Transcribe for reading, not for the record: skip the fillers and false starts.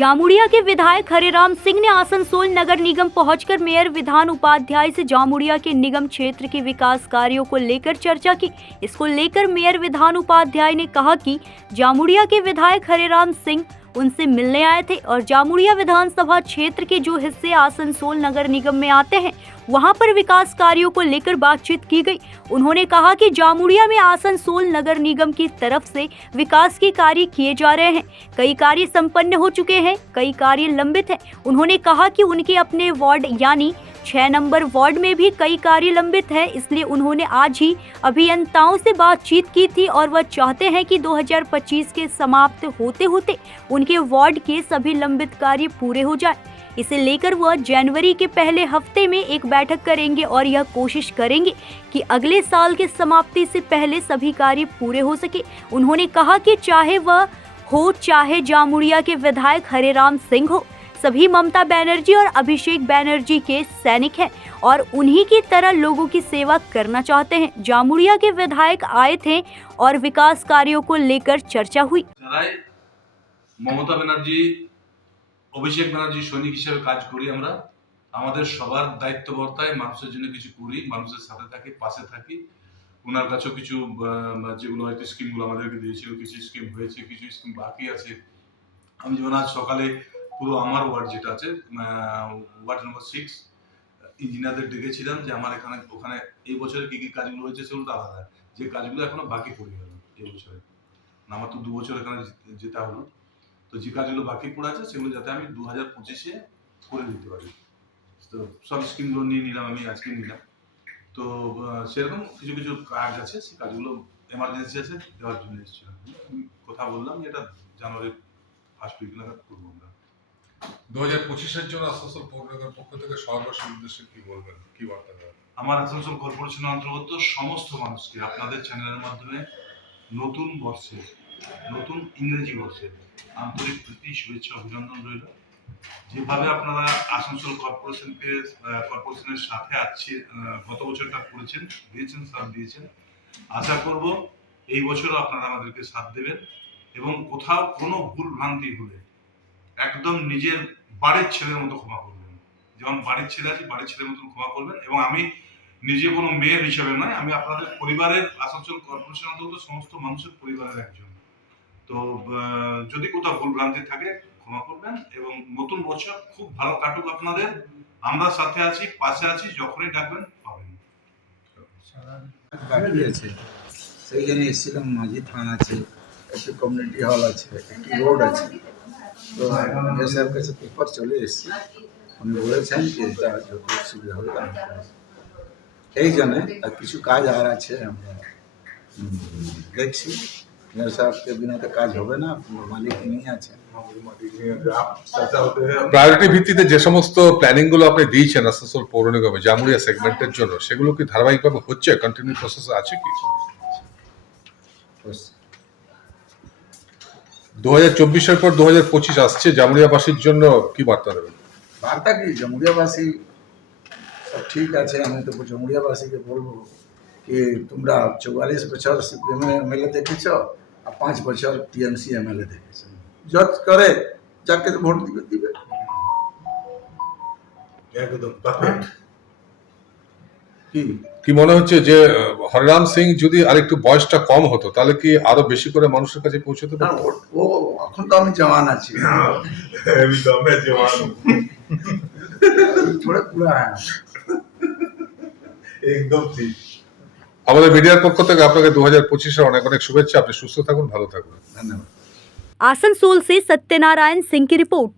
जामुड़िया के विधायक हरिराम सिंह ने आसनसोल नगर निगम पहुंचकर मेयर विधान उपाध्याय से जामुड़िया के निगम क्षेत्र के विकास कार्यों को लेकर चर्चा की। इसको लेकर मेयर विधान उपाध्याय ने कहा कि जामुड़िया के विधायक हरिराम सिंह उनसे मिलने आए थे और जामुड़िया विधानसभा क्षेत्र के जो हिस्से आसनसोल नगर निगम में आते हैं वहां पर विकास कार्यों को लेकर बातचीत की गई। उन्होंने कहा कि जामुड़िया में आसनसोल नगर निगम की तरफ से विकास के कार्य किए जा रहे हैं। कई कार्य संपन्न हो चुके हैं, कई कार्य लंबित हैं। उन्होंने कहा कि उनके अपने वार्ड यानी 6 नंबर वार्ड में भी कई कार्य लंबित है, इसलिए उन्होंने आज ही अभियंताओं से बातचीत की थी और वह चाहते हैं कि 2025 के समाप्त होते होते उनके वार्ड के सभी लंबित कार्य पूरे हो जाए। इसे लेकर वह जनवरी के पहले हफ्ते में एक बैठक करेंगे और यह कोशिश करेंगे कि अगले साल के समाप्ति से पहले सभी कार्य पूरे हो सके। उन्होंने कहा कि चाहे वह हो चाहे जामुड़िया के विधायक हरिराम सिंह हो, सभी ममता बनर्जी और अभिषेक बनर्जी के सैनिक हैं और उन्हीं की तरह लोगों की सेवा करना चाहते हैं। जामुड़िया के विधायक आए थे और विकास कार्यों को लेकर चर्चा हुई। ममता बनर्जी অভিষেক ব্যানার্জি সৈনিক হিসেবে কাজ করি আমরা। আমাদের সবার দায়িত্ববর্তায় মানুষের জন্য কিছু করি, মানুষের সাথে থাকি, পাশে থাকি। ওনার কাছেও কিছু যেগুলো হয়তো স্কিমগুলো আমাদেরকে দিয়েছিল, কিছু স্কিম হয়েছে, কিছু স্কিম বাকি আছে। আমি যেমন আজ সকালে পুরো আমার ওয়ার্ড যেটা আছে ওয়ার্ড নম্বর 6 ইঞ্জিনিয়ারদের ডেকেছিলাম যে আমার এখানে ওখানে এই বছরে কি কি কাজগুলো হয়েছে সেগুলো তো আলাদা, যে কাজগুলো এখনো বাকি পড়ে গেল এই বছরে। আমার তো 2 বছর এখানে যেটা হলো, তো যে কাজগুলো বাকি পড়ে আছে সেগুলো যাতে আমি 2025-এ করে দিতে পারি। তো সব স্কিমগুলো নিয়ে নিলাম, আমি আজকে নিলাম। তো সেরকম কিছু কিছু কাজ আছে, সেই কাজগুলো এমার্জেন্সি আছে দেওয়ার জন্য এসেছিলাম। আমি কথা বললাম যে এটা জানুয়ারির ফার্স্ট উইক নাগাদ করবো আমরা। 2025-এর জন্য আসানসোল পৌর নিগমের পক্ষ থেকে শহরবাসীর উদ্দেশ্যে কি বলবেন, কি বার্তা দেবেন? আমার আসানসোল কর্পোরেশনের অন্তর্গত সমস্ত মানুষকে আপনাদের চ্যানেলের মাধ্যমে নতুন বর্ষে, নতুন ইংরেজি বর্ষে আন্তরিক প্রীতি, শুভেচ্ছা, অভিনন্দন রইল। যেভাবে আপনারা আসানসোল কর্পোরেশনের সাথে আছে গত বছরটা করেছেন, দিয়েছেন, সাথ দিয়েছেন, আশা করব এই বছরও আপনারা আমাদেরকে সাথ দেবেন এবং কোথাও কোনো ভুল ভ্রান্তি হলে একদম নিজের বাড়ির ছেলের মতো ক্ষমা করবেন। যেমন বাড়ির ছেলে আছে, বাড়ির ছেলের মতন ক্ষমা করবেন। এবং আমি নিজে কোনো মেয়ের হিসাবে নয়, আমি আপনাদের পরিবারের, আসানসোল কর্পোরেশন অন্তর্গত সমস্ত মানুষের পরিবারের একজন। তো যদি কোথাও ভুল ভ্রান্তি থাকে ক্ষমা করবেন এবং নতুন বছর খুব ভালো কাটুক আপনাদের। আমরা সাথে আছি, পাশে আছি, যখনই ডাকবেন পাবেন। সেই জন্য এসেছিলাম। মাঝি থান আছে, একটি কমিউনিটি হল আছে, একটি রোড আছে। তো এসআর কাছে পেপার চলে এসেছি, উনি বলেছেন যে এটা যত শীঘ্র হবে আমি করব। এই জন্য আর কিছু কাজ আর আছে, আমরা দেখছি। মেয়র সাহেবকে বিনা তো কাজ হবে না, মালিক নিয়ে আছে। প্রায়োরিটি ভিত্তিতে যে সমস্ত প্ল্যানিং গুলো আপনি দিয়েছেন আসানসোল পৌর নিগমে জামুড়িয়া সেগমেন্টের জন্য, সেগুলো কি ধারাবাহিকভাবে হচ্ছে, কন্টিনিউ প্রসেস আছে কি? 2024-এর পর 2025 আসছে, জামুড়িয়াবাসীর জন্য কি বার্তা দেবেন? বার্তা কি, জামুড়িয়াবাসী সব ঠিক আছে। আমি তো জামুড়িয়াবাসীকে বলবো कि তোমরা 44 বছর সিপিএম এমএলএ দেখেছ আর 5 বছর টিএমসি এমএলএ দেখেছ। জজ করে যাকে ভোট দিবে দিবে। একদম কি মনে হচ্ছে যে হরিরাম সিং যদি আরেকটু বয়সটা কম হতো তাহলে কি আরো বেশি করে মানুষের কাছে পৌঁছতে না, পারতো? ও এখন তো আমি জওয়ান আছি, थोड़ा पूरा है একদম ঠিক। আমাদের মিডিয়ার পক্ষ থেকে আপনাকে 2025-এর অনেক অনেক শুভেচ্ছা। আপনি সুস্থ থাকুন, ভালো থাকুন। धन्यवाद। आसनसोल से सत्यनारायण सिंह की रिपोर्ट।